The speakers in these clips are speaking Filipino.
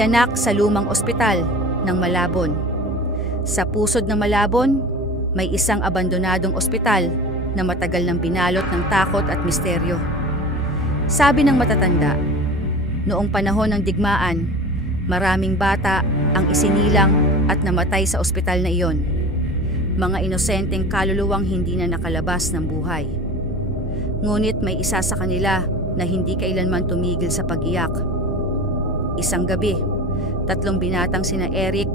Tiyanak sa lumang ospital ng Malabon. Sa pusod ng Malabon, may isang abandonadong ospital na matagal nang binalot ng takot at misteryo. Sabi ng matatanda, noong panahon ng digmaan, maraming bata ang isinilang at namatay sa ospital na iyon. Mga inosenteng kaluluwang hindi na nakalabas ng buhay. Ngunit may isa sa kanila na hindi kailanman tumigil sa pag-iyak. Isang gabi, 3 binatang sina Eric,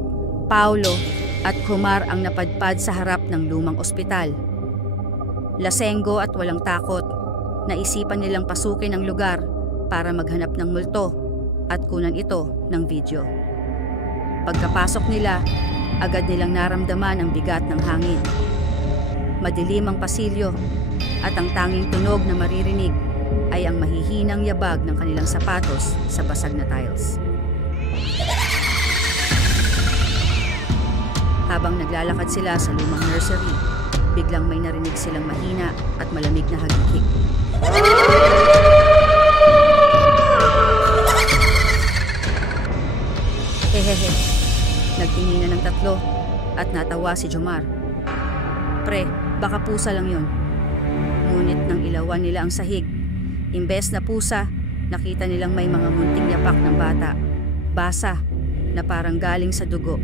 Paulo at Kumar ang napadpad sa harap ng lumang ospital. Lasenggo at walang takot, naisipan nilang pasukin ang lugar para maghanap ng multo at kunan ito ng video. Pagkapasok nila, agad nilang naramdaman ang bigat ng hangin. Madilim ang pasilyo at ang tanging tunog na maririnig ay ang mahihinang yabag ng kanilang sapatos sa basag na tiles. Habang naglalakad sila sa lumang nursery, biglang may narinig silang mahina at malamig na hagikik. Hehehe, nagtinginan ng 3 at natawa si Jomar. Pre, baka pusa lang yun. Ngunit nang ilawan nila ang sahig, imbes na pusa, nakita nilang may mga munting yapak ng bata, basa, na parang galing sa dugo.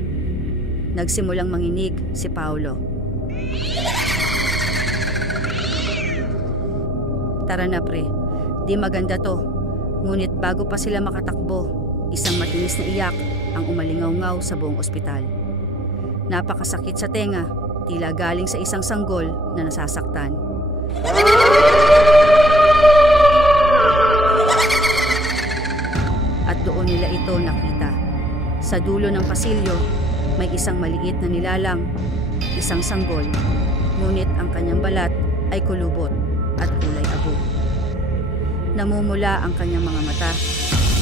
Nagsimulang manginig si Paulo. Tara na pre, di maganda to. Ngunit bago pa sila makatakbo, isang matinis na iyak ang umalingaw-ngaw sa buong ospital. Napakasakit sa tenga, tila galing sa isang sanggol na nasasaktan. At doon nila ito nakita. Sa dulo ng pasilyo, may isang maliit na nilalang, isang sanggol, ngunit ang kanyang balat ay kulubot at kulay abo. Namumula ang kanyang mga mata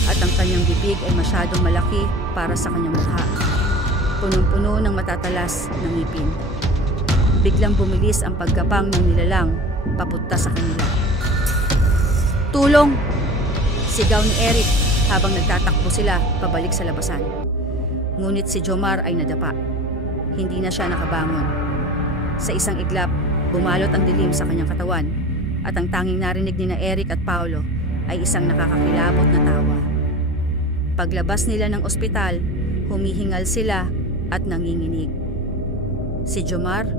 at ang kanyang bibig ay masyadong malaki para sa kanyang mukha. Punong-puno ng matatalas ng ngipin. Biglang bumilis ang paggapang ng nilalang papunta sa kanila. Tulong! Sigaw ni Eric habang nagtatakbo sila pabalik sa labasan. Ngunit si Jomar ay nadapa. Hindi na siya nakabangon. Sa isang iglap, bumalot ang dilim sa kanyang katawan at ang tanging narinig ni na Eric at Paulo ay isang nakakakilabot na tawa. Paglabas nila ng ospital, humihingal sila at nanginginig. Si Jomar,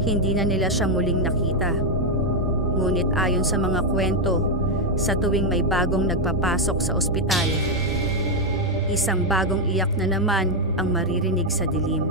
hindi na nila siya muling nakita. Ngunit ayon sa mga kwento, sa tuwing may bagong nagpapasok sa ospital, isang bagong iyak na naman ang maririnig sa dilim.